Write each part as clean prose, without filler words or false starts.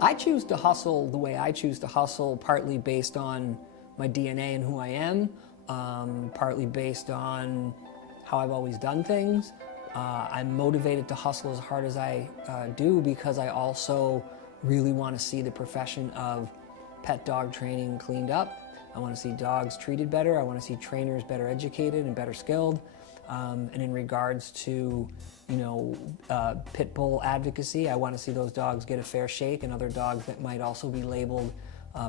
I choose to hustle the way I choose to hustle, partly based on my DNA and who I am, partly based on how I've always done things. I'm motivated to hustle as hard as I do because I also really want to see the profession of pet dog training cleaned up. I want to see dogs treated better. I want to see trainers better educated and better skilled. And in regards to, pit bull advocacy, I want to see those dogs get a fair shake, and other dogs that might also be labeled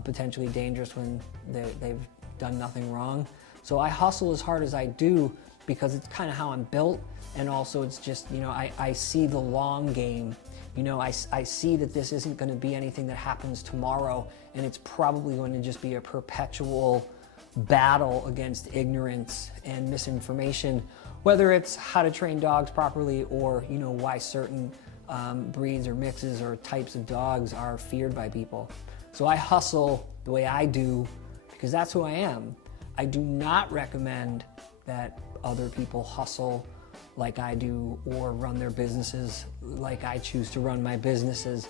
potentially dangerous when they've done nothing wrong. So I hustle as hard as I do because it's kind of how I'm built, and also it's just, I see the long game. I see that this isn't going to be anything that happens tomorrow, and it's probably going to just be a perpetual battle against ignorance and misinformation, whether it's how to train dogs properly or, why certain breeds or mixes or types of dogs are feared by people. So I hustle the way I do because that's who I am. I do not recommend that other people hustle like I do or run their businesses like I choose to run my businesses.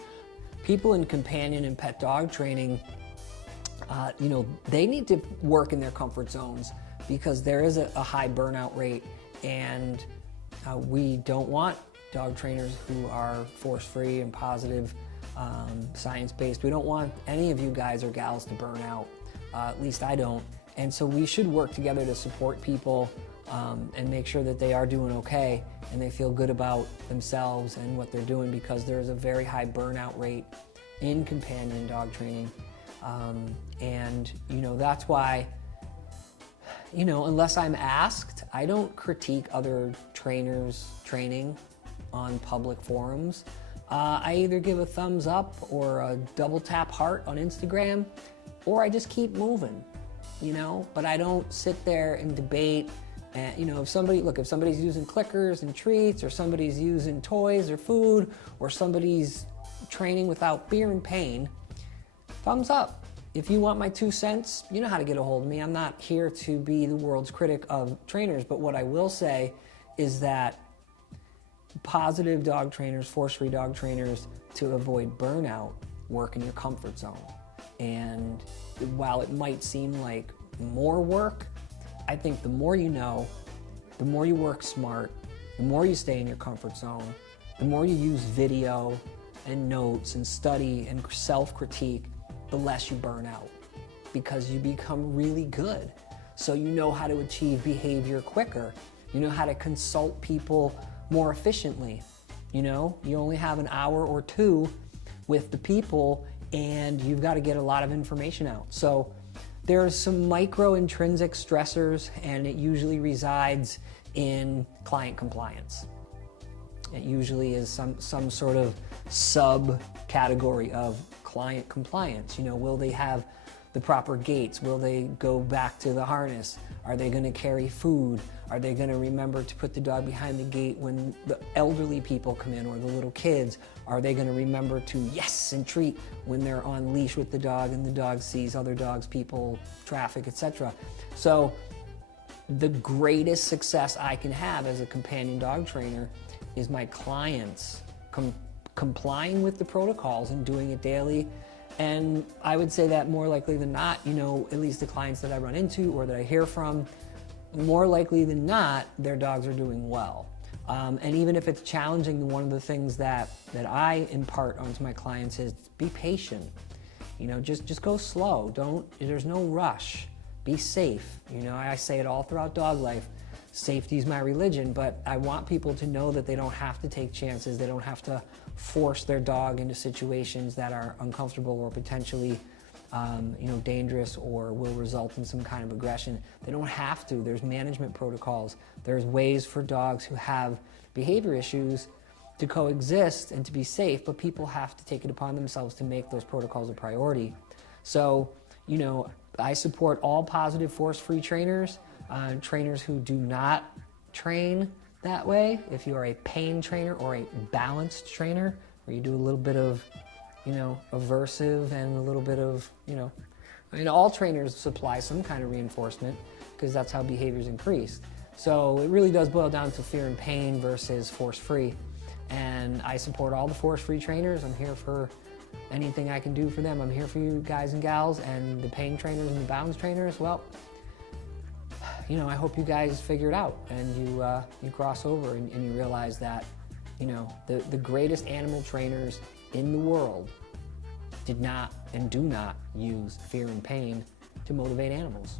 People in companion and pet dog training, they need to work in their comfort zones because there is a high burnout rate, and we don't want dog trainers who are force-free and positive, science-based. We don't want any of you guys or gals to burn out. At least I don't. And so we should work together to support people and make sure that they are doing okay and they feel good about themselves and what they're doing, because there is a very high burnout rate in companion dog training. That's why, unless I'm asked, I don't critique other trainers' training on public forums. I either give a thumbs up or a double tap heart on Instagram, or I just keep moving, but I don't sit there and debate. And, if somebody's using clickers and treats, or somebody's using toys or food, or somebody's training without fear and pain, thumbs up. If you want my 2 cents, you know how to get a hold of me. I'm not here to be the world's critic of trainers, but what I will say is that positive dog trainers, force-free dog trainers, to avoid burnout, work in your comfort zone. And while it might seem like more work, I think the more you know, the more you work smart, the more you stay in your comfort zone, the more you use video and notes and study and self-critique, the less you burn out, because you become really good. So you know how to achieve behavior quicker. You know how to consult people more efficiently. You only have an hour or two with the people, and you've got to get a lot of information out. So there's some micro intrinsic stressors, and it usually resides in client compliance. It usually is some sort of subcategory of client compliance. Will they have the proper gaits? Will they go back to the harness? Are they going to carry food? Are they going to remember to put the dog behind the gate when the elderly people come in, or the little kids? Are they going to remember to yes and treat when they're on leash with the dog and the dog sees other dogs, people, traffic, etc.? So the greatest success I can have as a companion dog trainer is my clients complying with the protocols and doing it daily. And I would say that more likely than not, at least the clients that I run into or that I hear from, more likely than not, their dogs are doing well. And even if it's challenging, one of the things that I impart onto my clients is be patient. Just go slow. There's no rush. Be safe. I say it all throughout dog life. Safety is my religion, but I want people to know that they don't have to take chances. They don't have to force their dog into situations that are uncomfortable or potentially dangerous or will result in some kind of aggression. They don't have to. There's management protocols. There's ways for dogs who have behavior issues to coexist and to be safe, but people have to take it upon themselves to make those protocols a priority. So, I support all positive force-free trainers. Trainers who do not train that way. If you are a pain trainer or a balanced trainer, where you do a little bit of, aversive and a little bit of, all trainers supply some kind of reinforcement because that's how behavior is increased. So it really does boil down to fear and pain versus force-free. and I support all the force-free trainers. I'm here for anything I can do for them. I'm here for you guys and gals, and the pain trainers and the bounds trainers. Well, you know, I hope you guys figure it out and you cross over and you realize that, you know, the greatest animal trainers in the world did not and do not use fear and pain to motivate animals.